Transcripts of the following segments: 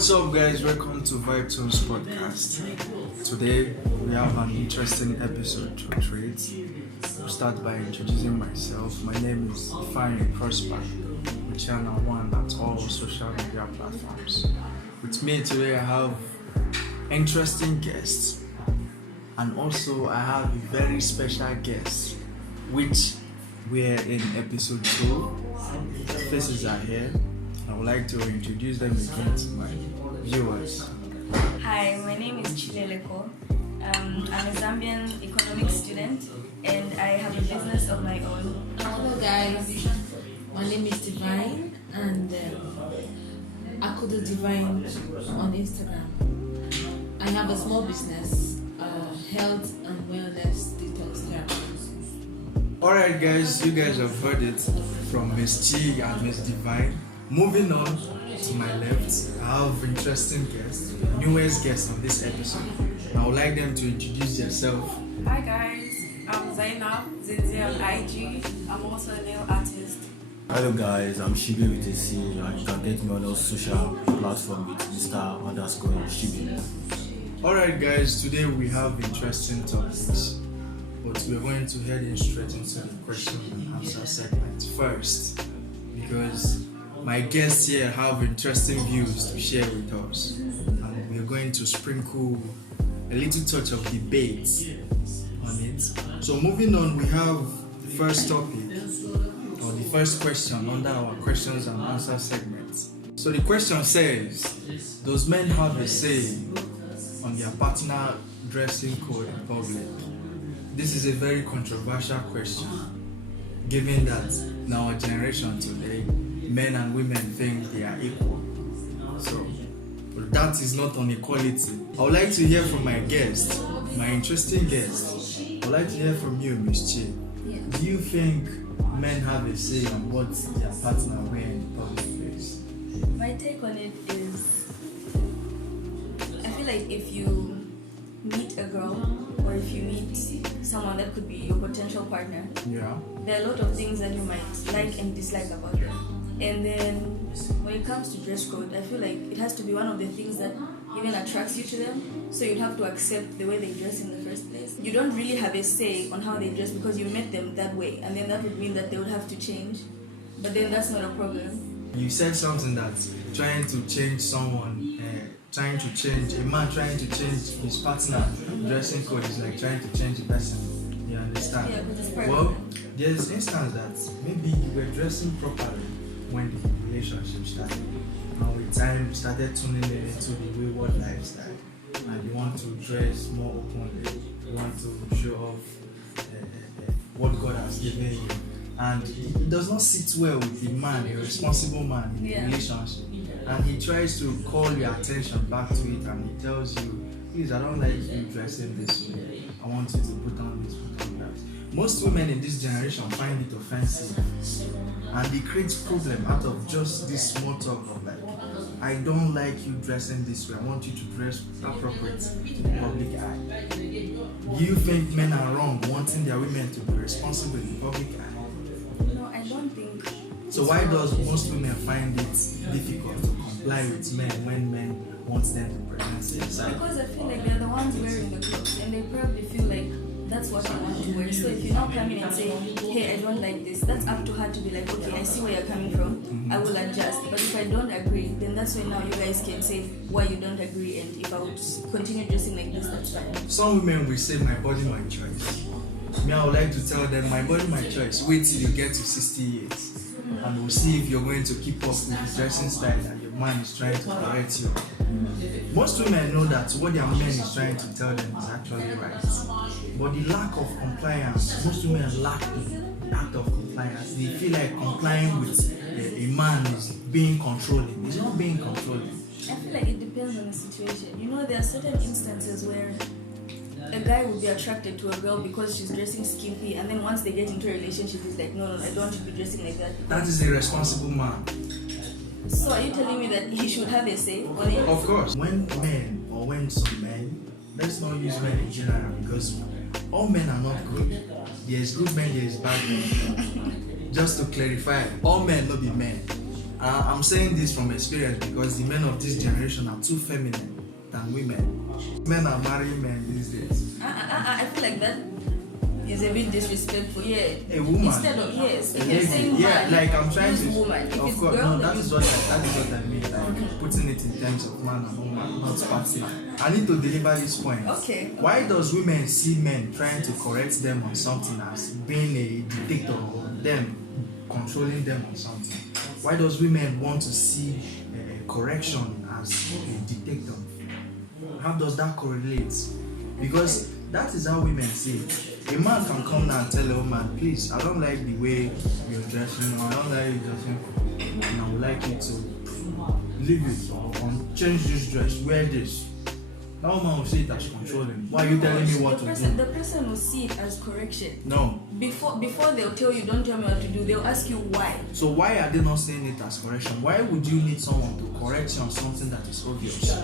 What's up, guys? Welcome to VIBEGASM podcast. Today we have an interesting episode to treat. I'll start by introducing myself. My name is Prosper, channel 1 at all social media platforms. With me today, I have interesting guests, and also I have a very special guest, which we're in episode 2. Faces are here. I would like to introduce them again to my viewers. Hi, my name is Chileleko. I'm a Zambian economics student and I have a business of my own. Hello guys, my name is Divine and I could do Divine on Instagram. I have a small business, health and wellness detox therapy. Alright guys, you guys have heard it from Miss Chi and Miss Divine. Moving on to my left, I have interesting guests, newest guests on this episode. I would like them to introduce themselves. Hi guys, I'm Zainab, Zinzi on IG. I'm also a nail artist. Hello guys, I'm Shibi with a C, and you can get me on all social platforms with Mr_Shibi. Alright guys, today we have interesting topics, but we're going to head in straight into the question and answer segment first, because my guests here have interesting views to share with us, and we're going to sprinkle a little touch of debate on it. So moving on, we have the first topic, or the first question under our questions and answer segment. So the question says, does men have a say on their partner dressing code in public? This is a very controversial question, given that in our generation today, men and women think they are equal. So, but that is not on equality. I would like to hear from my guest, my interesting guest. I would like to hear from you, Miss Chi. Yeah. Do you think men have a say on what their partner wear in the public place? My take on it is, I feel like if you meet a girl or if you meet someone that could be your potential partner, Yeah. there are a lot of things that you might like and dislike about them. And then when it comes to dress code, I feel like it has to be one of the things that even attracts you to them. So you'd have to accept the way they dress in the first place. You don't really have a say on how they dress because you met them that way, and then that would mean that they would have to change. But then that's not a problem. You said something that trying to change someone, a man trying to change his partner dressing code is like trying to change a person. You understand? Yeah, because it's part Well, of them. there's instance that maybe you were dressing properly when the relationship started, and with time you started tuning in into the wayward lifestyle, and you want to dress more openly, you want to show off what God has given you, and it does not sit well with the man, a responsible man in the relationship, and he tries to call your attention back to it, and he tells you, please, I don't like you dressing this way, I want you to put on this, put on that. Most women in this generation find it offensive, and it creates problem out of just this small talk of like, I don't like you dressing this way, I want you to dress appropriate to the public eye. Do you think men are wrong wanting their women to be responsible in the public eye? No, I don't think. So why does most women find it difficult to comply with men when men want them to present themselves? Because I feel like they're the ones wearing the clothes, and they probably feel like that's what I want to wear. So if you now come in and say, hey, I don't like this, that's up to her to be like, okay, I see where you're coming from, I will adjust. But if I don't agree, then that's when now you guys can say why you don't agree, and if I would continue dressing like this, that's fine. Some women will say, my body, my choice. Me, I would like to tell them, my body, my choice. Wait till you get to 60 years, and we'll see if you're going to keep up with the dressing style that your man is trying to correct you. Most women know that what their man is trying to tell them is actually right. But the lack of compliance, most women lack the act of compliance. They feel like complying with a man is being controlling. It's not being controlling. I feel like it depends on the situation. You know, there are certain instances where a guy would be attracted to a girl because she's dressing skimpy, and then once they get into a relationship, he's like, no, I don't want you to be dressing like that. That is a responsible man. So are you telling me that he should have a say on it? Of course. When men, or when some men, let's not use men in general, because all men are not good. There is good men, there is bad men. Just to clarify, all men not be men. I'm saying this from experience because the men of this generation are too feminine than women. Men are marrying men these days. I feel like that is a bit disrespectful. Yeah. A woman. Instead of yes, if A you're lady. saying Yeah, man, like I'm trying use to. woman. If Of it's course, girl, no, then that is use what I mean. Like putting it in terms of man and woman, not passive. I need to deliver this point. Okay. Why does women see men trying to correct them on something as being a dictator or them controlling them on something? Why does women want to see correction as a dictator? How does that correlate? Because that is how women see it. A man can come now and tell a woman, please, I don't like the way you're dressing, or I don't like you dressing, and I would like you to leave it or change this dress, wear this. That woman will see it as controlling. Why are you telling me what to do? The person will see it as correction. No. Before they'll tell you, don't tell me what to do, they'll ask you why. So why are they not seeing it as correction? Why would you need someone to correct you on something that is obvious?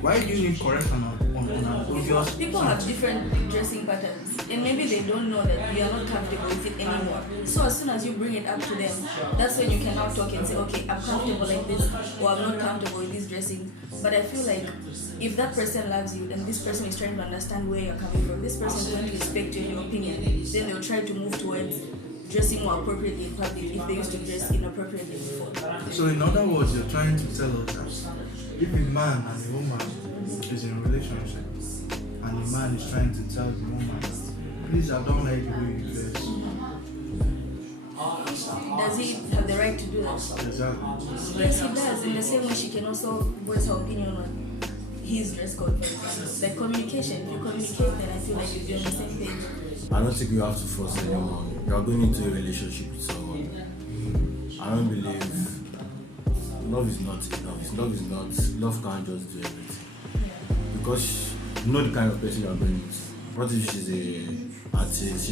Why do you need correction on an obvious? People have different dressing patterns, and maybe they don't know that you are not comfortable with it anymore. So as soon as you bring it up to them, that's when you can now talk and say, okay, I'm comfortable like this, or I'm not comfortable with this dressing. But I feel like if that person loves you and this person is trying to understand where you're coming from, this person is going to respect you and your opinion, then they'll try to move towards dressing more appropriately in public if they used to dress inappropriately before. So in other words, you're trying to tell us that if a man and a woman is in a relationship and a man is trying to tell the woman, please, I don't like the way you dress. Does he have the right to do that? Exactly. Yes, he does. In the same way, she can also voice her opinion on his dress code, for example. Like communication. If you communicate, then I feel like you'll be on the same page. I don't think you have to force anyone. You are going into a relationship with someone. I don't believe love is not enough. Love can't just do everything. Because you know the kind of person you are going into. What if she's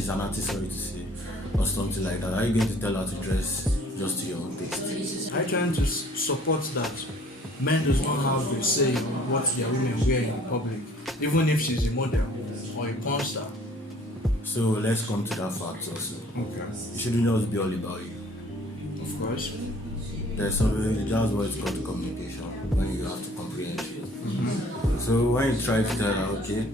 an artist, sorry to say, or something like that? Are you going to tell her to dress just to your own taste? I'm trying to support that men does not have a say on what their women wear in public, even if she's a model or a porn star. So let's come to that fact also. Okay. It shouldn't just be all about you. Of course. There's always just what's called communication when you have to comprehend. Mm-hmm. So when you try to tell her, okay,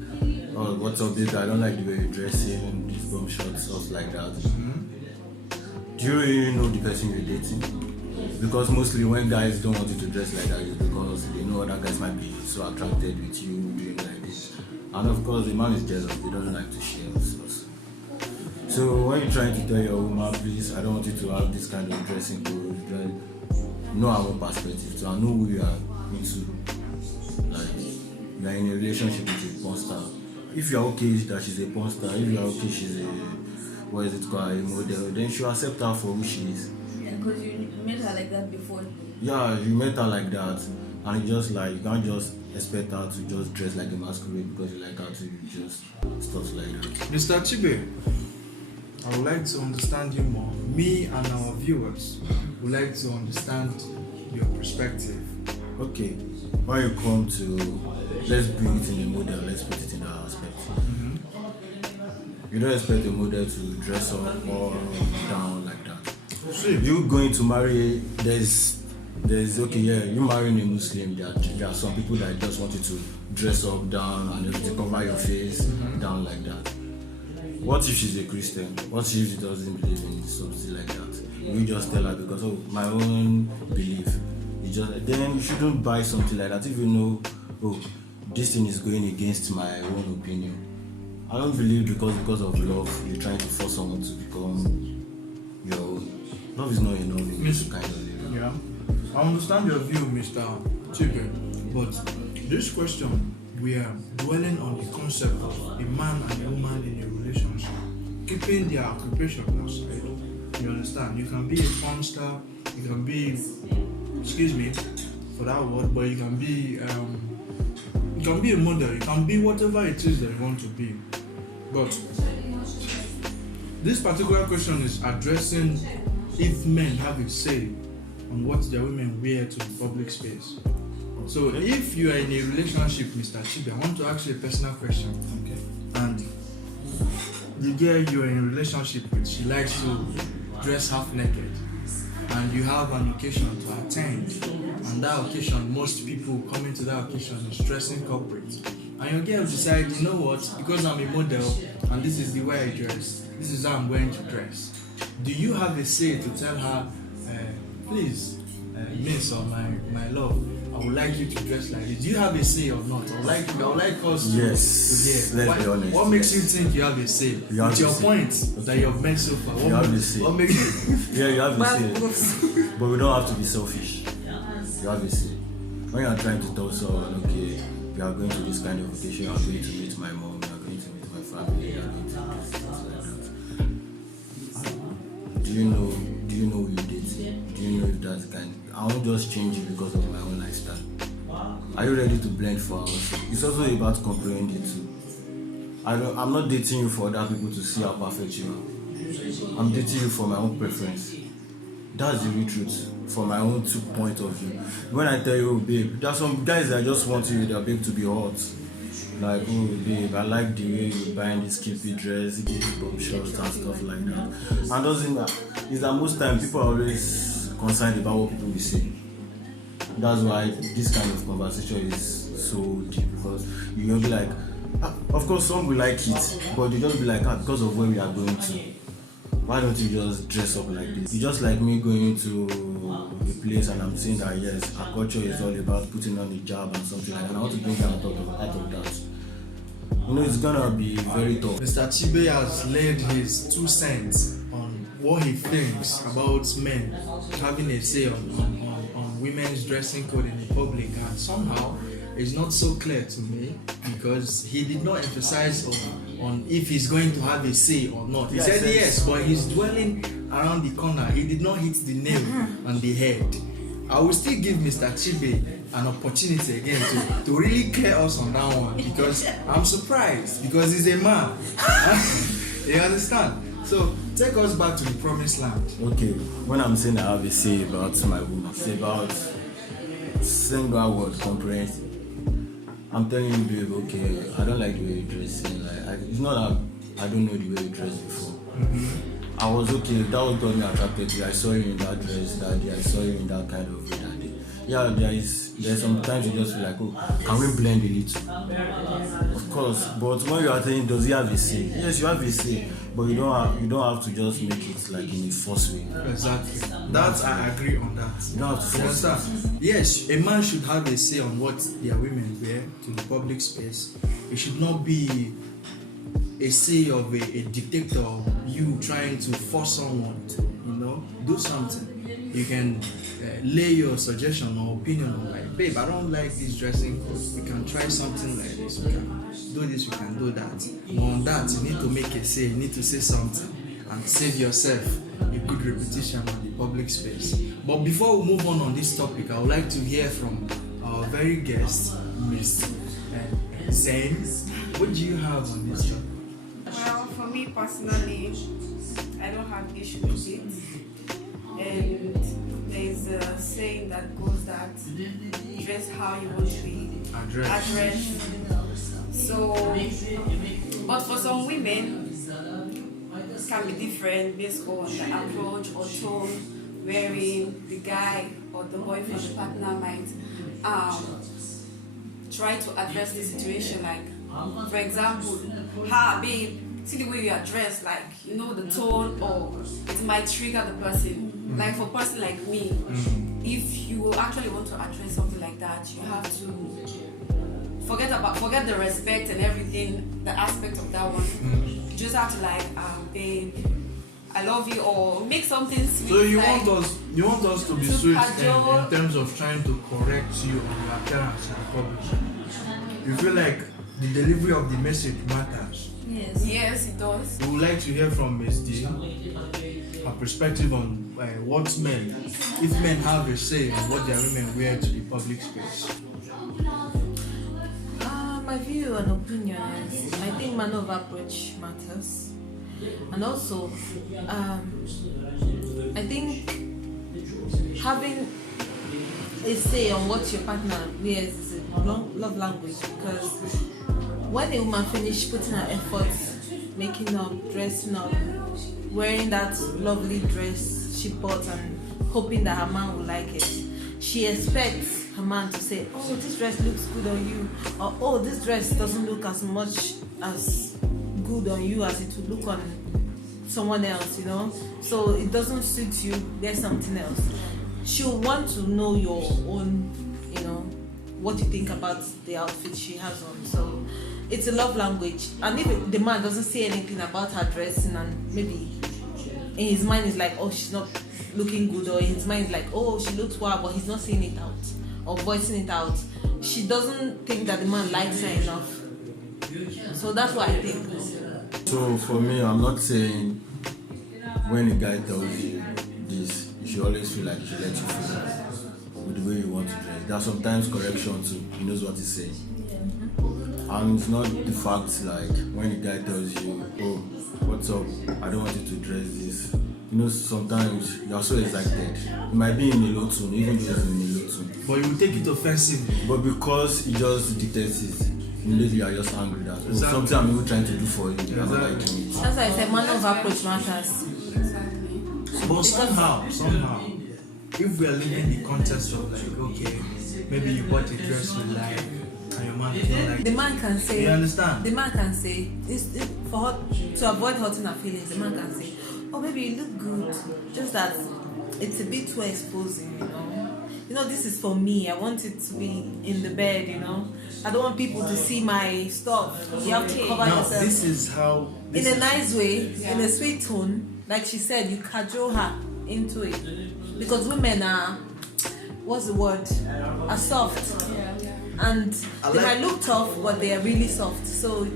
oh, what's up, baby? I don't like the way you're dressing, these bum shorts, stuff like that. Mm-hmm. Do you really know the person you're dating? Because mostly when guys don't want you to dress like that, it's because they know other guys might be so attracted with you doing like this. And of course, the man is jealous. He doesn't like to share stuff. So when you're trying to tell your woman, please, I don't want you to have this kind of dressing code, know our own perspective, so I know who you are into. Like, you are in a relationship with a porn star. If you are okay that she's a porn star, if you are okay she's a, what is it called, a model, then she'll accept her for who she is. Yeah, because you met her like that before. Yeah, you met her like that, and you just like, you can't just expect her to just dress like a masquerade because you like her to just stuff like that. Mr. Chibe, I would like to understand you more. Me and our viewers would like to understand your perspective. Okay, when you come to, let's bring it in the model, let's put it in that aspect. Mm-hmm. You don't expect a model to dress up or down like that. See, You going to marry, there's okay, yeah, you marrying a Muslim, there are some people that just want you to dress up, down, and everything, cover your face, down like that. What if she's a Christian? What if she doesn't believe in something like that? You just tell her because of my own belief. Then you shouldn't buy something like that if you know, oh, this thing is going against my own opinion. I don't believe because of love you're trying to force someone to become your own. Love is not enough in this kind of living. yeah, I understand your view, Mr. Chibe, but this question, we are dwelling on the concept of a man and a woman in a relationship, keeping their occupation aside. You understand? You can be a porn star, you can be, excuse me for that word, but you can be a model, you can be whatever it is that you want to be. But this particular question is addressing if men have a say on what their women wear to the public space. So if you are in a relationship, Mr. Chibi, I want to ask you a personal question. Okay. And the girl you're in a relationship with, she likes to dress half naked. And and you have an occasion to attend, and that occasion, most people coming to that occasion is dressing corporate, and your girl decides, you know what, because I'm a model and this is the way I dress, this is how I'm going to dress, do you have a say to tell her, please, miss or my love, I would like you to dress like this? Do you have a say or not? I would like us to. Yes. Let's be honest. What makes you think you have a say? With your point that you have made so far. You have a say. What makes you? Yeah, you have a say. But we don't have to be selfish. You have a say. When you are trying to tell someone, okay, we are going to this kind of occasion, you are going to meet my mom, you are going to meet my family, you are going to do stuff like that. Do you know who you date? Do you know if that's kind? I won't just change it because of my own lifestyle. Are you ready to blend for us? It's also about comprehending too. I'm not dating you for other people to see how perfect you are. I'm dating you for my own preference. That's the real truth. For my own point of view. When I tell you, oh, babe, there are some guys that just want you, their babe to be hot. Like, oh babe, I like the way you buying this skimpy dress, these bomb shorts and stuff like that. And doesn't matter. It's that most time people are always concerned about what people will say. That's why this kind of conversation is so deep, because you'll be like, of course some will like it, but you just be like, because of where we are going to, why don't you just dress up like this? It's just like me going to a place and I'm saying that yes, our culture is all about putting on a hijab and something like that, and I want to bring them out of that. You know, it's gonna be very tough. Mr. Chibe has laid his 2 cents on what he thinks about men having a say on women's dressing code in the public, and somehow it's not so clear to me because he did not emphasize on if he's going to have a say or not. He said yes, but he's dwelling around the corner. He did not hit the nail on the head. I will still give Mr. Chibe an opportunity again to really clear us on that one, because I'm surprised because he's a man. You understand? So take us back to the promised land. Okay, when I'm saying I have a say about my woman, it's about single word comprehensive. I'm telling you, babe, okay, I don't like the way you dress. It's not that I don't know the way you dressed before. I was okay, that was got me attracted to you. I saw you in that dress that day, I saw you in that kind of way that day. Yeah, there's sometimes you just feel like, oh, can we blend a little? Of course, but when you are saying, does he have a say? Yes, you have a say, but you don't have to just make it like in a forced way. Exactly. That I agree on that. You don't have to force it. Yes, a man should have a say on what their women wear to the public space. It should not be a say of a dictator, you trying to force someone to, do something. You can lay your suggestion or opinion on, like, babe, I don't like this dressing code. We can try something like this. We can do this, we can do that. But on that, you need to make a say, you need to say something and save yourself a good reputation on the public space. But before we move on this topic, I would like to hear from our very guest, Miss Zain. What do you have on this topic? Well, for me personally, I don't have issue with it. And there's a saying that goes that dress how you want to be addressed. So, but for some women, it can be different based on the approach or tone wherein the guy or the boyfriend, the partner might try to address the situation. Like, for example, babe, see the way you are dressed, like, the tone, or it might trigger the person. Like for a person like me, if you actually want to address something like that, you have to forget the respect and everything, the aspect of that one. You just have to babe, I love you, or make something sweet. So you want us to be sweet in terms of trying to correct you on your appearance in the public. You feel like the delivery of the message matters. Yes, it does. We would like to hear from Ms. D, her perspective on what if men have a say on what their women wear to the public space. My view and opinion is, I think manner of approach matters, and also I think having a say on what your partner wears is a love language, because when a woman finishes putting her efforts, making up, dressing up, wearing that lovely dress she bought and hoping that her man will like it. She expects her man to say, oh, this dress looks good on you, or oh, this dress doesn't look as much as good on you as it would look on someone else, you know. So it doesn't suit you, get something else. She'll want to know your own, you know, what you think about the outfit she has on. So it's a love language. And if the man doesn't say anything about her dressing, and maybe in his mind is like, oh, she's not looking good, or in his mind is like, oh, she looks wild, but he's not saying it out or voicing it out, she doesn't think that the man likes her enough. So that's what I think. So for me, I'm not saying when a guy tells you this, you should always feel like you should let you feel with the way you want to dress. There are sometimes correction too. He knows what he's saying. And it's not the fact like when a guy tells you, oh, what's up? I don't want you to dress this. You know, sometimes you're so excited. It might be in a low tune, even though it's in a low tune. But you will take it offensively. But because he just dictates it, immediately you are just angry that Exactly. something I'm even trying to do for you, you're not liking it. That's why I said manner of approach matters. But somehow, if we are living in the context of like, okay, maybe you bought a dress you like, and your man feel like The man can say, you understand? the man can say, for her, to avoid hurting her feelings, the man can say, oh baby, you look good, just that it's a bit too exposing, you know. You know, this is for me. I want it to be in the bed, you know. I don't want people to see my stuff. You have to cover Now, yourself. this is how. In a nice way, in a sweet tone, like she said, you cajole her into it. Because women are, what's the word? Are soft. And they might look tough, but they are really soft. So,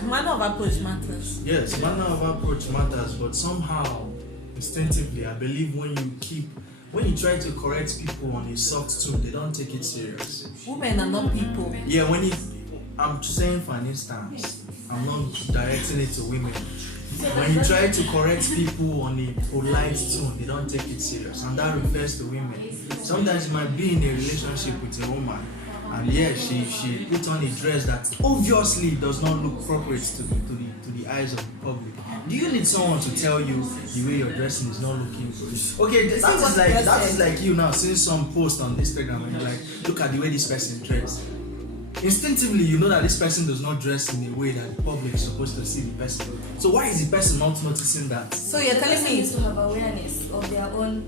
manner of approach matters. Yes, manner of approach matters, but somehow, instinctively, I believe when you try to correct people on a soft tone, they don't take it serious. Women are not people. Yeah, I'm saying for an instance, I'm not directing it to women. When you try to correct people on a polite tone, they don't take it serious, and that refers to women. Sometimes you might be in a relationship with a woman, and yeah, she put on a dress that obviously does not look appropriate to the eyes of the public. Do you need someone to tell you the way you're dressing is not looking good? Okay, that is like you now seeing some post on Instagram and you're like, look at the way this person dressed. Instinctively, you know that this person does not dress in a way that the public is supposed to see the person. So why is the person not noticing that? So you're telling Person me needs to have awareness of their own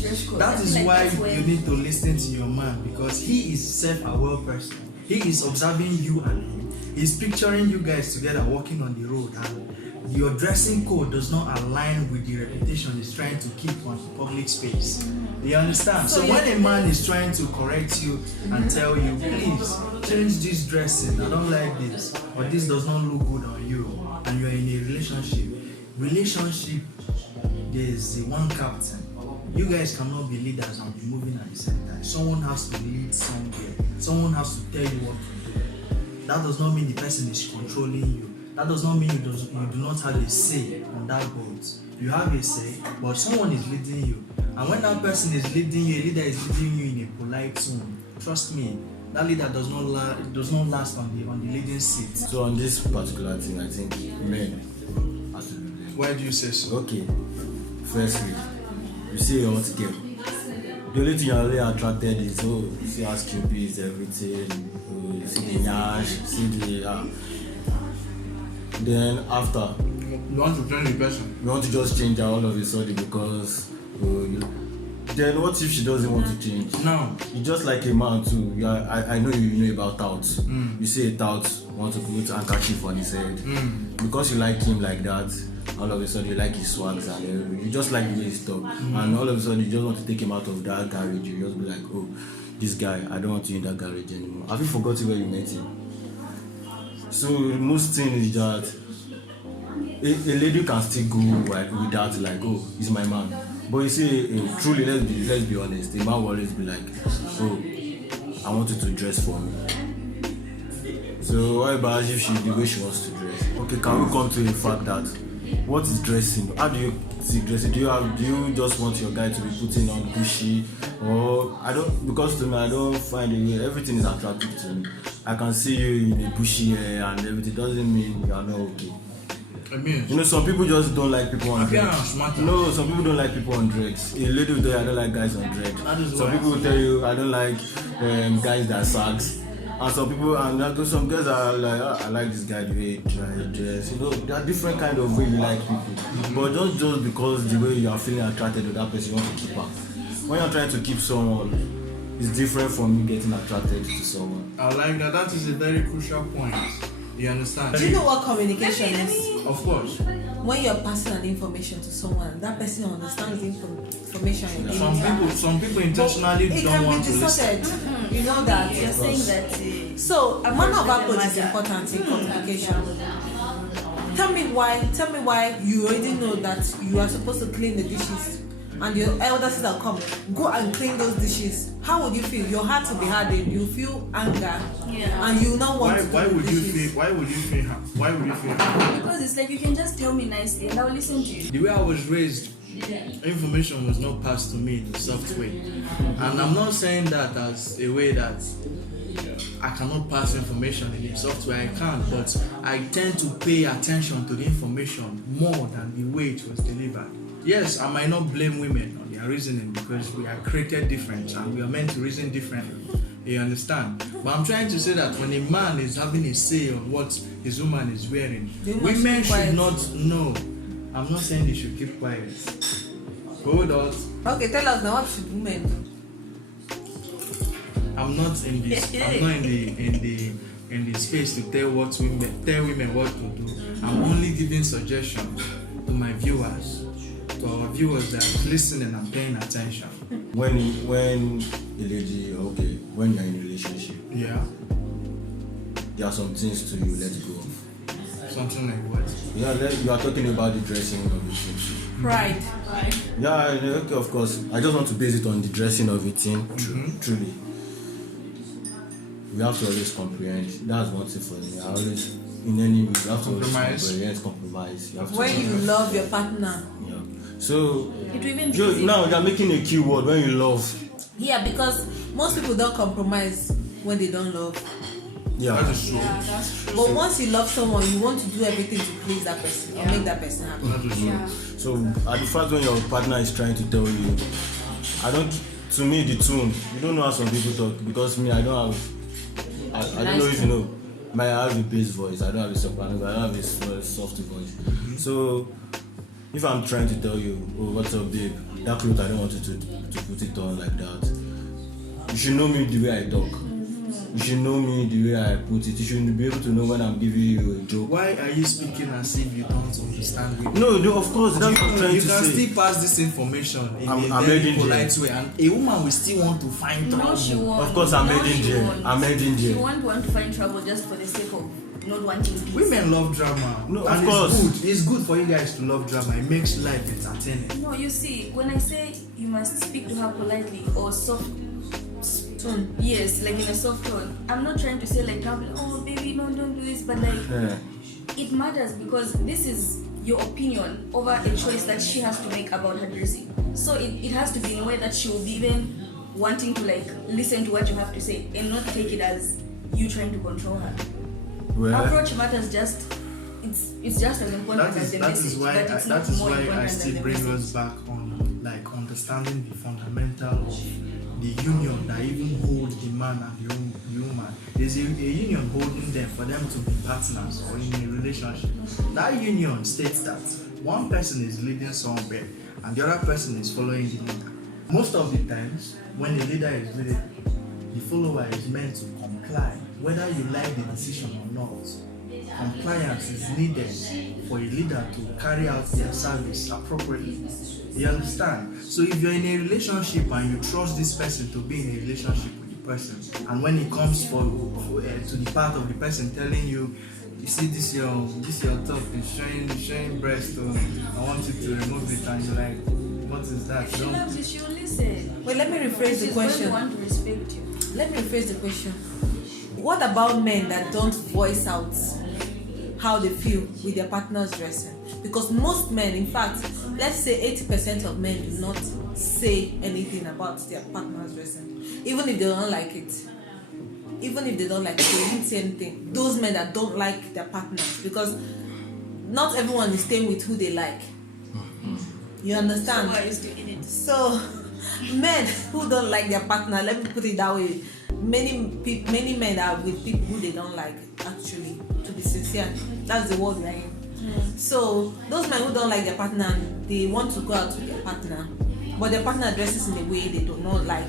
dress code. That I is feel like why that's where you need to listen to your man, because he is self-aware person. He is observing you and him. He's picturing you guys together walking on the road, and your dressing code does not align with the reputation he's trying to keep on public space. You understand? So when a man is trying to correct you and tell you, please change this dressing, I don't like this, or this does not look good on you, and you're in a relationship, there's the one captain. You guys cannot be leaders and be moving at the same time. Someone has to lead somewhere. Someone has to tell you what to do. That does not mean the person is controlling you. That does not mean you do not have a say on that boat. You have a say, but someone is leading you. And when that person is leading you, a leader is leading you in a polite tone. Trust me, that leader does not last on the leading seat. So on this particular thing, I think men have to be blamed. Why do you say so? Okay, firstly, you see a hot girl. The only thing you're really attracted is, oh, you see how stupid is everything, oh, you see the nyash, see the then after, You want to change the person? you want to just change her all of a sudden because then what if she doesn't want to change? No. You just like a man too. I know you know about touts. You see a tout want to put handkerchief on his head because you like him like that. All of a sudden you like his swags and everything. You just like the way he's talk, and all of a sudden you just want to take him out of that garage. You just be like, oh, this guy, I don't want you in that garage anymore. Have you forgotten where you met him? So most things is that a lady can still go like without like, oh, he's my man. But you see, truly, let's be honest, a man will always be like, oh, I want you to dress for me. So what about if the way she wants to dress? Okay, can we come to the fact that what is dressing? How do you see dressing? Do you just want your guy to be putting on bushy, or because to me I don't find it. Everything is attractive to me. I can see you in a bushy hair and everything. Doesn't mean you are not okay. I mean, You know, some people just don't like people on appearance drugs. matters. No, some people don't like people on drugs. A lady will tell you, I don't like guys on drugs. That is Some why. people will tell you, I don't like guys that sags. And some people, some guys are like, I like this guy the way he dress. You know, there are different kind of way you like people. But just because the way you are feeling attracted to that person, you want to keep her. When you're trying to keep someone, it's different from you getting attracted to someone. I like that. That is a very crucial point. You understand? Do you know what communication is? Of course. When you're passing an information to someone, that person understands the information you're giving. Some people intentionally It don't can want be to listen. distorted. You know that. You're saying that. So, manner of approach is matter. important in communication. Tell me why you already know that you are supposed to clean the dishes, and your elder sister come, go and clean those dishes. How would you feel? Your heart will be hardened. You feel anger, and you will not want to Why do would the you dishes. feel? Why would you feel? Why would you feel? Because it's like you can just tell me nicely and I'll listen to you. The way I was raised, information was not passed to me in a soft way, and I'm not saying that as a way that I cannot pass information in a soft way. I can, but I tend to pay attention to the information more than the way it was delivered. Yes, I might not blame women on their reasoning because we are created different and we are meant to reason differently. You understand? But I'm trying to say that when a man is having a say on what his woman is wearing, women should not know. I'm not saying they should keep quiet. Hold on. Okay, tell us now, what should women do? I'm not in this. I'm not in the space to tell women what to do. I'm only giving suggestions to my viewers, to our viewers that are listening and paying attention. When a lady, when you're in a relationship, Yeah. there are some things to you let go of. Something like what? Yeah, you are talking about the dressing of the thing. Pride. Yeah, okay, of course. I just want to base it on the dressing of it thing. Truly. We have to always comprehend. That's one thing for me. I always, in any way, you have to always compromise. You have to When you love your partner. Yeah. So, It will even now you're making a key word when you love. Yeah, because most people don't compromise when they don't love. Yeah. That is true. Yeah, that's true. But once you love someone, you want to do everything to please that person or make that person happy. That is true. Yeah. So, at the fact when your partner is trying to tell you, to me, the tune, you don't know how some people talk because me, I don't know if you know. I have a bass voice, I don't have a soprano, but I have a soft voice. So, if I'm trying to tell you, oh, what's up, babe, that clothes, I don't want you to put it on like that. You should know me the way I talk. You should know me the way I put it. You should be able to know when I'm giving you a joke. Why are you speaking as if you don't understand me? No, of course, that's what I'm trying You to can say. still pass this information in I'm a very heading polite there. way, and a woman will still want to find No, trouble. she won't. Of course, I'm No, heading she there. won't. I'm heading She there. won't want to find trouble just for the sake of not wanting peace. Women love drama. No, and of course. It's good for you guys to love drama. It makes life entertaining. No, you see, when I say you must speak to her politely or soft tone, yes, like in a soft tone, I'm not trying to say like, oh baby, no, don't do this, but like, Yeah. it matters because this is your opinion over a choice that she has to make about her dressing. So it has to be in a way that she will be even wanting to like listen to what you have to say and not take it as you trying to control her. Well, Approach matters it's just as important as the message, but it's not more I important still than the bring message. us back on like understanding the fundamental of the union that even holds the man and the woman. There's a union holding them for them to be partners or in a relationship. That union states that one person is leading somewhere and the other person is following the leader. Most of the times, when the leader is leading, the follower is meant to comply, whether you like the decision or not. Compliance is needed for a leader to carry out their service appropriately. You understand? So if you're in a relationship and you trust this person to be in a relationship with the person, and when it comes to the part of the person telling you, you see this your top is showing breast, I want you to remove it, and you're like, what is that? If she loves you, she'll listen. Well, let me rephrase the She's going to question. want to respect you. Let me rephrase the question. What about men that don't voice out how they feel with their partner's dressing? Because most men, in fact, let's say 80% of men do not say anything about their partner's dressing, even if they don't like it. Even if they don't like it, they won't say anything. Those men that don't like their partners, because not everyone is staying with who they like. You understand? Why are you still in it? So, men who don't like their partner, let me put it that way. Many men are with people who they don't like. Actually, to be sincere, that's the word we're in. So those men who don't like their partner, they want to go out with their partner, but their partner dresses in a way they do not like.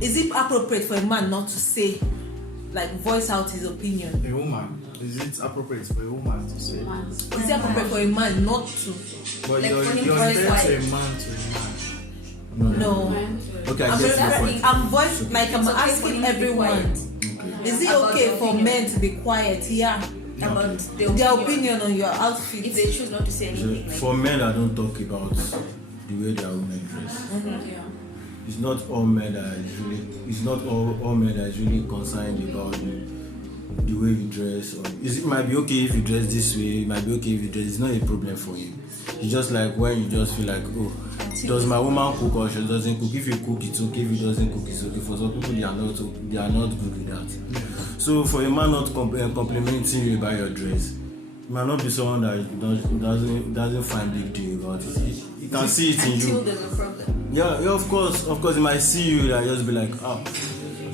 Is it appropriate for a man not to say, like, voice out his opinion? A woman, is it appropriate for a woman to say? Is it appropriate for a man not to? But Like you're for him to referring voice to a out. man to a man. No. Okay, I get your point. I'm It's okay for asking him to be everyone. quiet. Okay. Is it About okay the for opinion. men to be quiet? Yeah. About Their opinion on your outfit. If they choose not to say anything, like, For men, I don't talk about the way their women dress. Yeah. It's not all men that is really. It's not all men that is really concerned about the way you dress. Or it might be okay if you dress this way. It might be okay if you dress. It's not a problem for you. It's just like when you just feel like, oh, does my woman cook or she doesn't cook? If you cook, it's okay. If you doesn't cook, it's okay. For some people, they are not good with that. So for a man not complimenting you about your dress, it might not be someone that doesn't find big deal about it. You can see it in until you. there's a problem. Yeah, of course. He might see you that just be like, oh,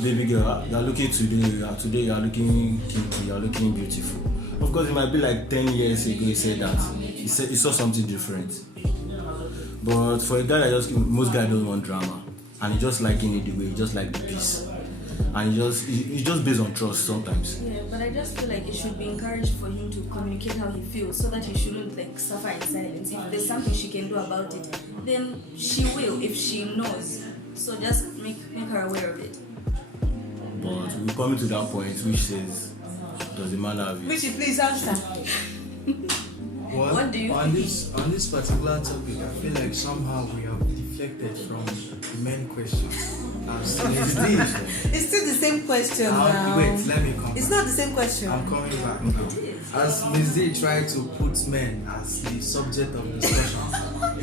baby girl, you're looking today you're looking kinky, you're looking beautiful. Of course, it might be like 10 years ago he said that. He saw something different. But for a guy that most guys don't want drama, and he just liking it the way, he just like the peace. And it's just based on trust sometimes. Yeah, but I just feel like it should be encouraged for him to communicate how he feels so that he shouldn't like suffer in silence. If there's something she can do about it, then she will if she knows. So just make her aware of it. But we're coming to that point which says, does the man have it? Richie, please answer. Well, What do you on think? this particular topic, I feel like somehow we have deflected from the main question. It's still the same question now. Wait, let me come. It's back. not the same question. I'm coming back now. As Ms. D tried to put men as the subject of discussion,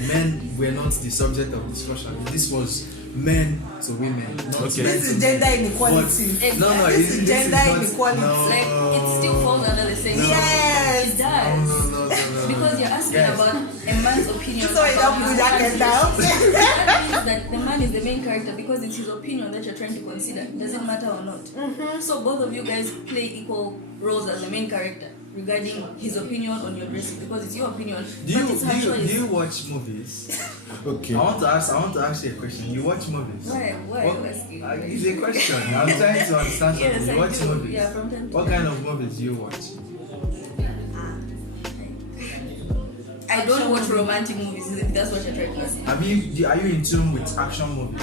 men were not the subject of discussion. This was men to women, not Okay. men This to is gender men. inequality. But- no, This is gender not- inequality. No, Like it still falls under the same. Yes. It does. No. Because you're asking Yes. about a man's opinion. Sorry, about don't his put that down. That means that the man is the main character because it's his opinion that you're trying to consider. Does it matter or not? So both of you guys play equal roles as the main character regarding his opinion on your dressing because it's your opinion. Do but it's her you choice. watch movies? Okay. I want to ask you a question. You watch movies? Why are you asking? It's a question. I'm trying to understand something. Yes, You I watch do. movies? Yeah, from time to What time. kind of movies do you watch? I don't watch romantic movies. If that's what you're trying to ask. Are you in tune with action movies?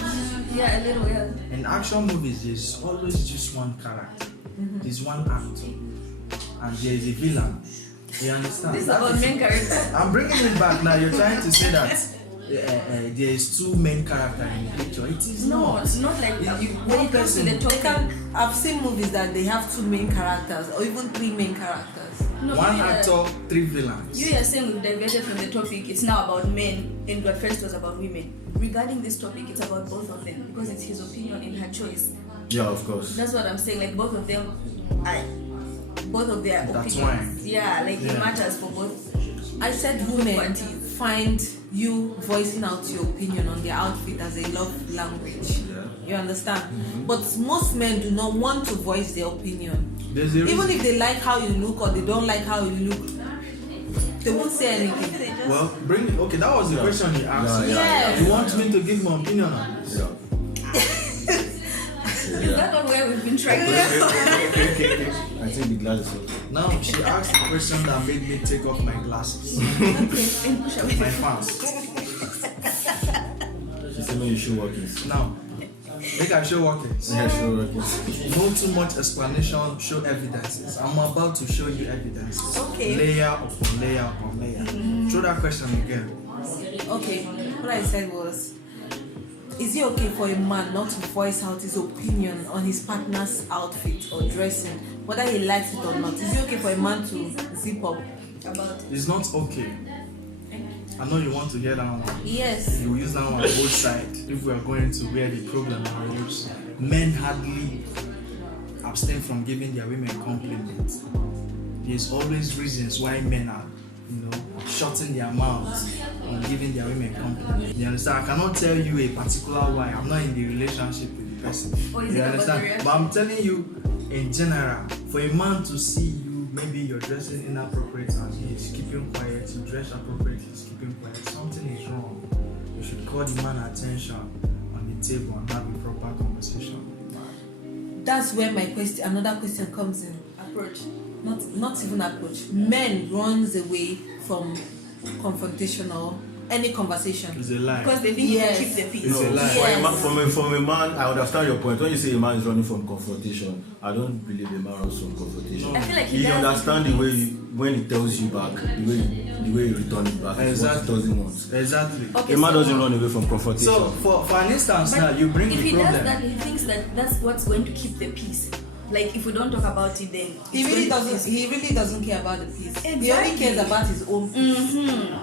Yeah, a little. Yeah. In action movies, there's always just one character. There's one actor, and there is a villain. You understand? This is That about is- main characters. I'm bringing it back now. You're trying to say that there is two main characters in the picture. It is No, not. it's not like that. You- When it comes to the one topic, I've seen movies that they have two main characters or even three main characters. no, One you are- actor, three villains. You are saying we've diverted from the topic. It's now about men, and what first was about women. Regarding this topic, it's about both of them because it's his opinion and her choice. Yeah, of course. That's what I'm saying. Like both of them, both of their That's opinions. Yeah, like Yeah. it matters for both. I said women Parties. find you voicing out your opinion on their outfit as a love language. Yeah. You understand? But most men do not want to voice their opinion. There's a Even reason. if they like how you look or they don't like how you look, they won't say anything. Well, bring it. Okay, that was the Yeah. question he asked. Yeah, yeah. You want me to give my opinion on this? Yeah. Is that not where we've been trying to? Okay. I think the glass is open. Now she asked a question that made me take off my glasses. My fans. She said, no, you should work it. Now, make I show what it. Yeah, sure, work it. No too much explanation, show evidences. I'm about to show you evidences. Okay. Layer upon layer upon layer. Throw that question again. Okay, what I said was, is it okay for a man not to voice out his opinion on his partner's outfit or dressing, whether he likes it or not? Is it okay for a man to zip up? About It's not okay. I know you want to hear that one. Yes. You use that one on both sides. If we are going to where the problem arises, men hardly abstain from giving their women compliments. there's always reasons why men are, shutting their mouths on giving their women company. You understand? I cannot tell you a particular why. I'm not in the relationship with the person. You understand? But I'm telling you, in general, for a man to see you, maybe you're dressing inappropriate and he's keeping quiet, you dress appropriate, he's keeping quiet, something is wrong. You should call the man attention on the table and have a proper conversation. That's where another question comes in. Approach. Not even approach. Men runs away from confrontation or any conversation. It's a lie. Because they think you keep the peace. It's a lie. Yes. From a man, I understand your point. When you say a man is running from confrontation, I don't believe a man runs from confrontation. I feel like he understands the way when he tells you back, the way you return it back. Exactly. What he doesn't want. Exactly. Okay, A man doesn't run away from confrontation. So, for an instance now, you bring if the he problem. does that, he thinks that that's what's going to keep the peace. Like if we don't talk about it, then He really doesn't care about the peace. Exactly. He only cares about his own peace.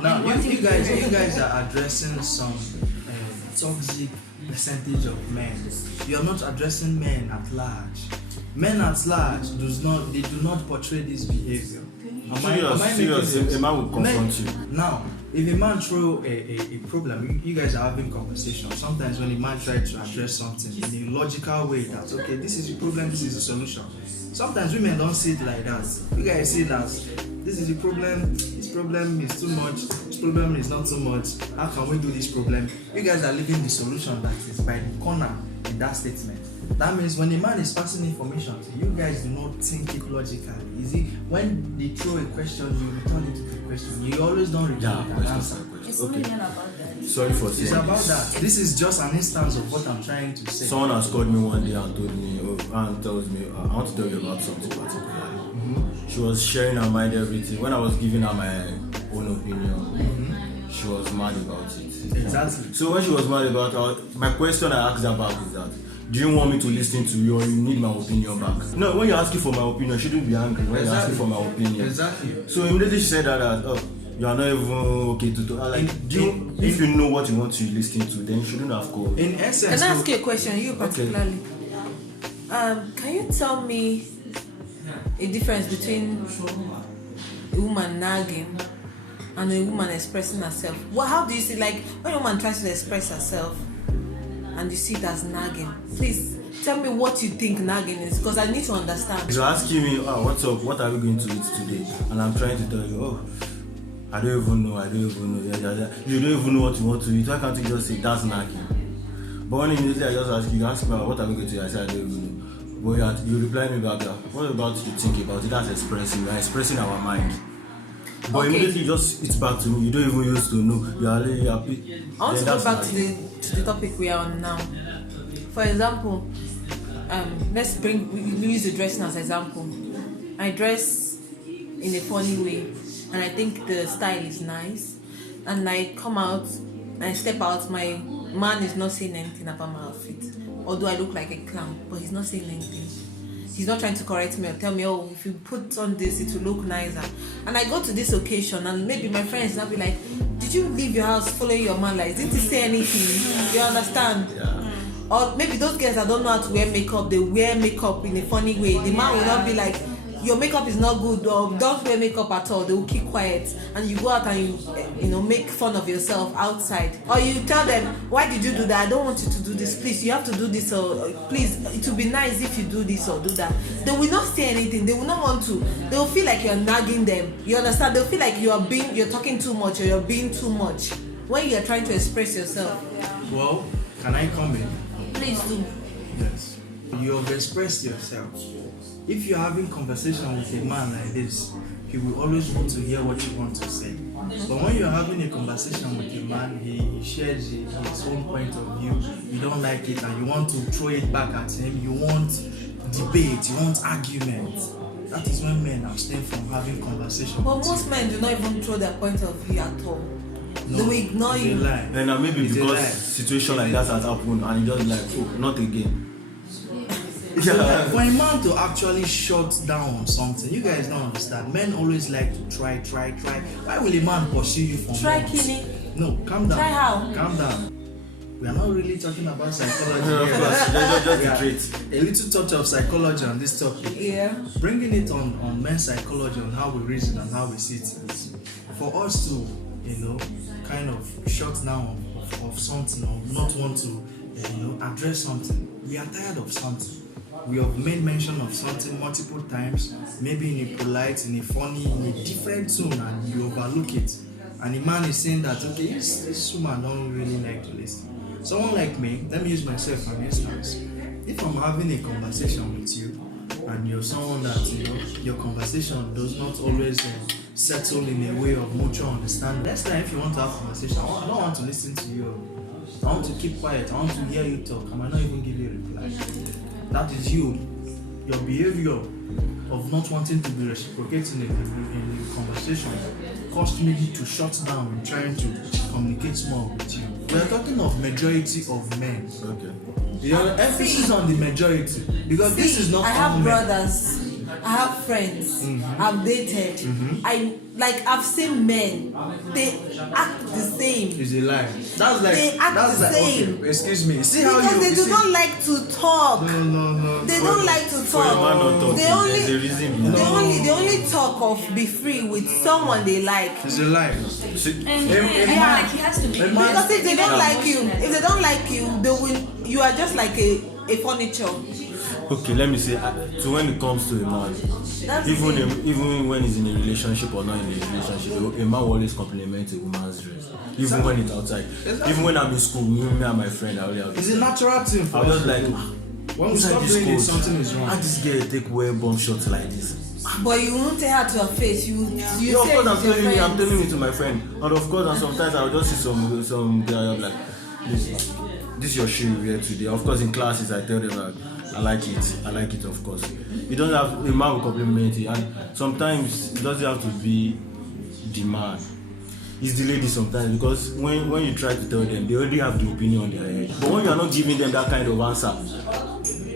Now, you guys are addressing some toxic percentage of men. You're not addressing men at large. Men at large do not portray this behavior. Serious, a man will confront you. Now, if a man throw a problem, you guys are having conversation. Sometimes when a man tries to address something in a logical way, that okay, this is the problem, this is the solution. Sometimes women don't see it like that. You guys see that this is the problem, this problem is too much, this problem is not too much. How can we do this problem? You guys are leaving the solution that is by the corner in that statement. That means when a man is passing information to you, guys do not think it logically. Is it when they throw a question, you return it to the question. You always don't return an answer. it's not even about that. Sorry for saying It's about that. This is just an instance of what I'm trying to say. Someone has called me one day and told me, and tells me, I want to tell you about something particularly. She was sharing her mind, everything. When I was giving her my own opinion, she was mad about it. Exactly. So when she was mad about it, my question I asked her back is that, do you want me to listen to you or you need my opinion back? No, when you're asking for my opinion, you shouldn't be angry when you're asking for my opinion. Exactly. So immediately she said that you are not even okay to talk. If you know what you want to listen to, then you shouldn't have called. In essence, Can I ask you a question, you particularly? Can you tell me a difference between a woman nagging and a woman expressing herself? How do you see, like, when a woman tries to express herself and you see it as nagging? Please tell me what you think nagging is, because I need to understand. You're asking me, what's up? What are we going to eat today? And I'm trying to tell you, I don't even know. You don't even know what you want to eat. Why can't you just say that's nagging? But when immediately I just ask you ask me what are we going to eat? I say I don't even know. But you reply me back, what about you think about it? That's expressing. We're expressing our mind. But immediately just it's back to me. You don't even used to know. You are really happy. I want to go back to the topic we are on now. For example, let's use the dressing as example. I dress in a funny way, and I think the style is nice, and I come out and I step out. My man is not saying anything about my outfit, although I look like a clown, but he's not saying anything. He's not trying to correct me or tell me, if you put on this, it will look nicer. And I go to this occasion, and maybe my friends will be like, did you leave your house following your man? Like, didn't he say anything? You understand? Yeah. Or maybe those girls that don't know how to wear makeup, they wear makeup in a funny way. The man will not be like, your makeup is not good, or don't wear makeup at all. They will keep quiet, and you go out and you make fun of yourself outside, or you tell them, why did you do that? I don't want you to do this, please, you have to do this, or please, it will be nice if you do this or do that. They will not say anything. They will not want to. They will feel like you're nagging them. You understand? They'll feel like you're talking too much, or you're being too much when you're trying to express yourself. well, can I come in? Please do. Yes. You have expressed yourself. If you're having conversation with a man like this, he will always want to hear what you want to say. But when you're having a conversation with a man, he shares his own point of view, you don't like it and you want to throw it back at him, you want debate, you want argument. That is when men abstain from having conversation. But with most you. men do not even throw their point of view at all. No, They will ignore it's a you. lie. And maybe It's a lie. because situation like that has happened and you just like, not again. So like, for a man to actually shut down on something, you guys don't understand. Men always like to try. Why will a man pursue you for Try months? killing. No, calm down. Try how? Calm down. We are not really talking about psychology Of here. course, just the Yeah. traits. A little touch of psychology on this topic. Yeah. Bringing it on men's psychology, on how we reason and how we see things. For us to, kind of shut down of something or not want to, address something. We are tired of something. We have made mention of something multiple times, maybe in a polite, in a funny, in a different tone, and you overlook it. And the man is saying that, okay, this woman don't really like to listen. Someone like me, let me use myself for instance. If I'm having a conversation with you, and you're someone that, your conversation does not always settle in a way of mutual understanding. Next time, if you want to have a conversation, I don't want to listen to you. I want to keep quiet. I want to hear you talk. I might not even give you a reply. That is you. Your behavior of not wanting to be reciprocating in the conversation caused me to shut down and trying to communicate more with you. We are talking of majority of men. Okay. Emphasis on the majority because this is not I have all men. brothers, I have friends, I've dated. I've seen men, they act the same. It's a lie. That's like They act that's the like same. okay. Excuse me. See how Because you they do see, not like to talk. No. They don't like to For a man talk. not talking, They only there's a reason behind they only talk of be free with someone they like. It's a lie. And Em- I feel yeah. like he has to be Em- Because if they don't Yeah. like you, they will. You are just like a furniture. Okay, let me say, so when it comes to a man, That's even it. even when he's in a relationship or not in a relationship, a man will always compliment a woman's dress. Even when it's outside. Exactly. Even when I'm in school, me and my friend, I always have It's a natural thing for I was us. just like, when we inside stop this doing it, coat, something is wrong. how this girl take wear bomb shots like this? But you won't tell her to her face. You Yeah, of say course, it to your I'm friends. telling it to my friend. And of course, and sometimes I'll just see some guy, I'm like, this your shoe you wear today. Of course, in classes, I tell them that I like it, of course. You don't have, a man will compliment you, and sometimes it doesn't have to be the man. It's the lady sometimes, because when you try to tell them, they already have the opinion on their head. But when you are not giving them that kind of answer,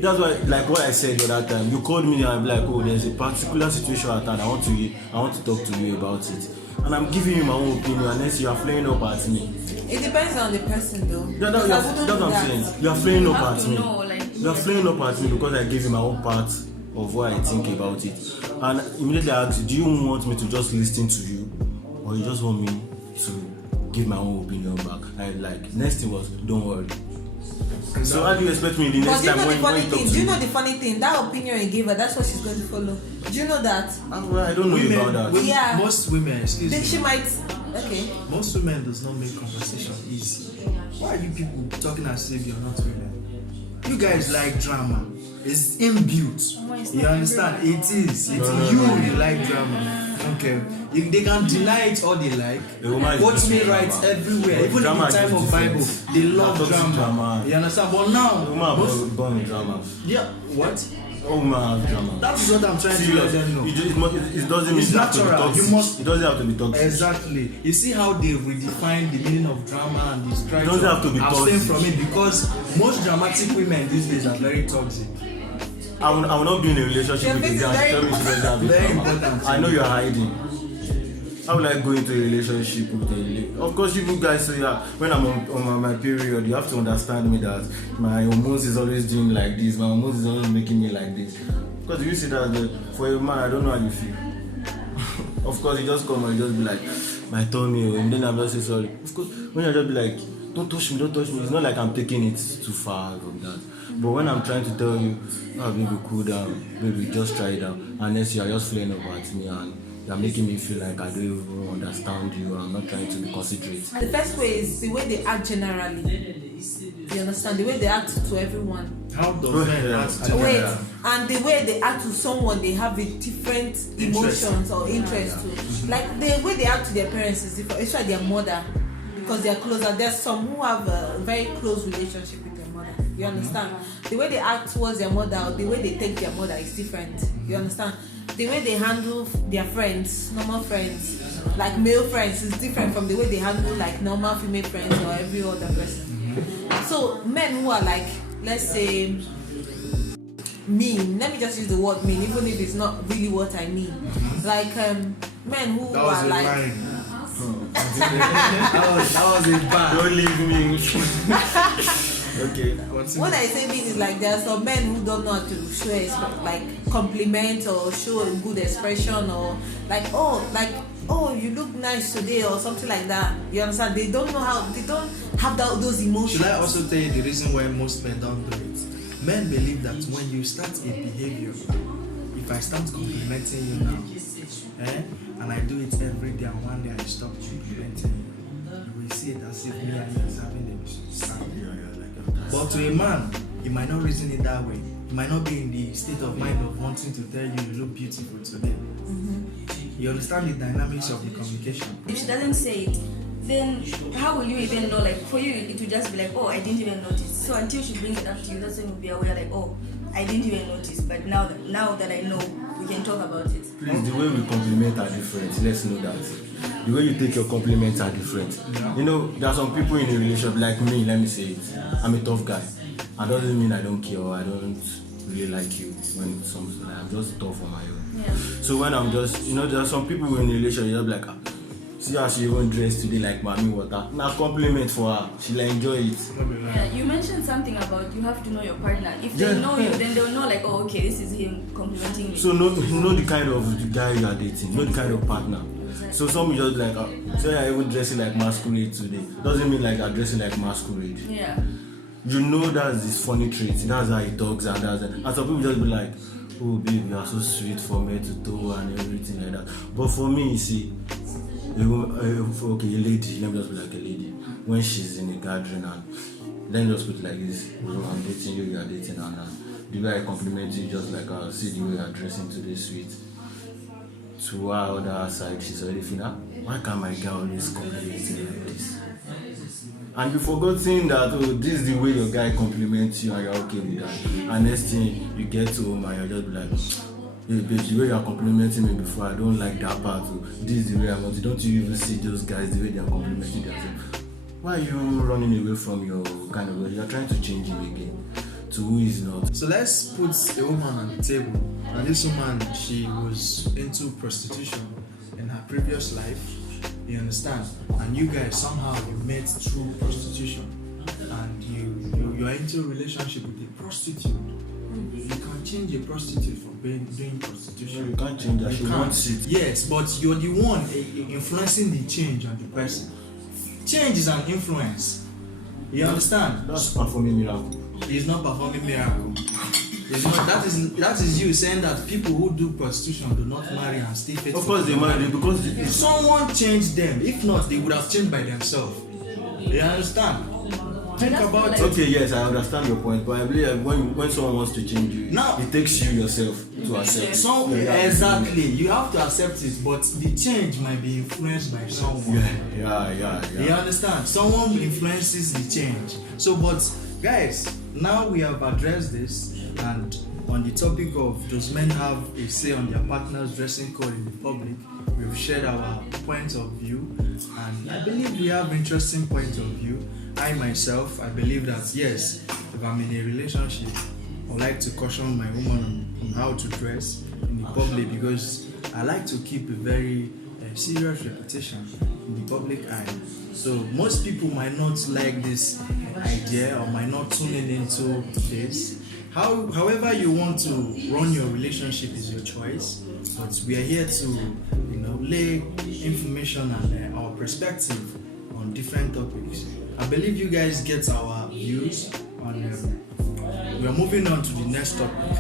that's why, like what I said the other time, you called me and I'm like, oh, there's a particular situation at hand, I want to talk to you about it. And I'm giving you my own opinion, and then you are flaring up at me. It depends on the person, though. Yeah, Because I that's wouldn't what do I'm that. saying. You are flaring You up have at to me. know, like, You are flaring up at me because I gave you my own part of what I think about it. And immediately I asked, do you want me to just listen to you, or you just want me to give my own opinion back? And like, next thing was, don't worry. So how do you expect me the But next do you time know the when funny you talk thing? to Do you me? know the funny thing? That opinion you gave her, that's what she's going to follow. Do you know that? Well, I don't know about that. women- Yeah. Most women, excuse Then me. she might. Okay. Most women does not make conversation easy. Why are you people talking as if you're not women? You guys like drama. It's inbuilt. Oh, it's You not understand? everyone. It is. It's you like drama. Okay. They can deny it all they like. A woman is Quote me different right drama. everywhere. But Even in drama the is time of different. Bible, they love Toxic drama. drama. You understand? But now, Women most, are born with drama. yeah, what? All women have drama. That is what I'm trying to let them know. It doesn't mean It's it has to be natural. toxic. You must- It doesn't have to be toxic. Exactly. You see how they redefine the meaning of drama and they try It doesn't have to be abstain toxic. from it because most dramatic women these days are very toxic. I will not be in a relationship Your with face a is girl and very tell me she doesn't have Very drama. important. I know you're hiding. How will I go into a relationship with a lady? Of course, you guys say when I'm on my period, you have to understand me that my hormones is always doing like this, my hormones is always making me like this. Because if you see that for a man, I don't know how you feel. Of course, you just come and you just be like, my tummy, and then I'm just say sorry. Of course, when you just be like, don't touch me, it's not like I'm taking it too far from that. But when I'm trying to tell you, oh baby, cool down, baby, just try it out, unless you are just flaying up at me and you're making me feel like I don't even understand you, I'm not trying to be considerate. The first way is the way they act generally. You understand? The way they act to everyone. How does men act to Wait, them? and the way they act to someone they have a different emotions or interest to. Like the way they act to their parents is different, especially their mother, because they are closer. There's some who have a very close relationship with their mother. You understand? The way they act towards their mother or the way they take their mother is different. You understand? The way they handle their friends, normal friends, like male friends, is different from the way they handle like normal female friends or every other person. So men who are like, let's say, mean, let me just use the word mean, even if it's not really what I mean. Like men who That was are a like line. that was a bad. Don't leave me. Okay. What I say mean is like there are some men who don't know how to show like compliment or show a good expression or like oh you look nice today or something like that. You understand? They don't know how. They don't have those emotions. Should I also tell you the reason why most men don't do it? Men believe that when you start a behavior, if I start complimenting you now, and I do it every day, and one day I stop complimenting you, you will see it as if me and you is having a start. But to a man, he might not reason it that way. He might not be in the state of mind of wanting to tell you you look beautiful today. You understand the dynamics of the communication. If she doesn't say it, then how will you even know? Like for you, it will just be like, oh, I didn't even notice. So until she brings it up to you, that's when you'll be aware, like, oh, I didn't even notice. But now that I know, we can talk about it. Please, the way we compliment are different. Let's know that. The way you take your compliments are different. Yeah. You know, there are some people in a relationship like me. Let me say it. I'm a tough guy. That doesn't mean I don't care or I don't really like you. When something like I'm just tough on my own. Yeah. So when I'm just, you know, there are some people in a relationship you're like, see how she even dressed today like mommy water. Now compliment for her. She'll enjoy it. Yeah, you mentioned something about you have to know your partner. If they know you, then they'll know like, oh, okay, this is him complimenting me. So know the kind of guy you are dating, know the kind of partner. Exactly. So some just like, say I even dressing like masquerade today. Doesn't mean like I'm dressing like masquerade. Yeah. You know that's this funny trait. That's how he talks and that's it. And some people just be like, oh babe, you are so sweet from head to toe and everything like that. But for me, you see, okay, a lady, let me just be like a lady. When she's in a gathering and let me just put it like this, I'm dating you, you are dating her, and the way I compliment you, just like I see the way you are dressing today, sweet. To her other side, she's already feeling, why can't my girl always compliment me like this? And you forgotten that, oh, this is the way your guy compliments you and you're okay with that. And next thing you get to home and you're just be like, hey babe, the way you're complimenting me before, I don't like that part. Oh, this is the way I want it. Don't you even see those guys the way they're complimenting themselves? Why are you running away from your kind of way? You're trying to change him again to who is not. So let's put a woman on the table. And this woman, she was into prostitution in her previous life. You understand? And you guys somehow you met through prostitution, and you are into a relationship with a prostitute. You can change a prostitute from doing prostitution. You can't change that. You She can't. wants it. Yes, but you're the one influencing the change on the person. Change is an influence. You understand? That's performing miracle. He's not performing miracle. It's not, that is you saying that people who do prostitution do not marry and stay faithful. Of course they marry because someone changed them. If not, they would have changed by themselves. You understand? Think about it. Okay, yes, I understand your point, but I believe when someone wants to change you, Now, it takes you yourself to accept. Exactly, you have to accept it, but the change might be influenced by someone. Yeah. You understand? Someone influences the change. So, but guys, now we have addressed this, and on the topic of does men have a say on their partner's dressing code in the public, we've shared our point of view, and I believe we have interesting points of view. I myself, I believe that yes, if I'm in a relationship, I would like to caution my woman on how to dress in the public, because I like to keep a very serious reputation in the public eye. So most people might not like this idea or might not tune into this. However you want to run your relationship is your choice, but we are here to lay information and our perspective on different topics. I believe you guys get our views on we are moving on to the next topic.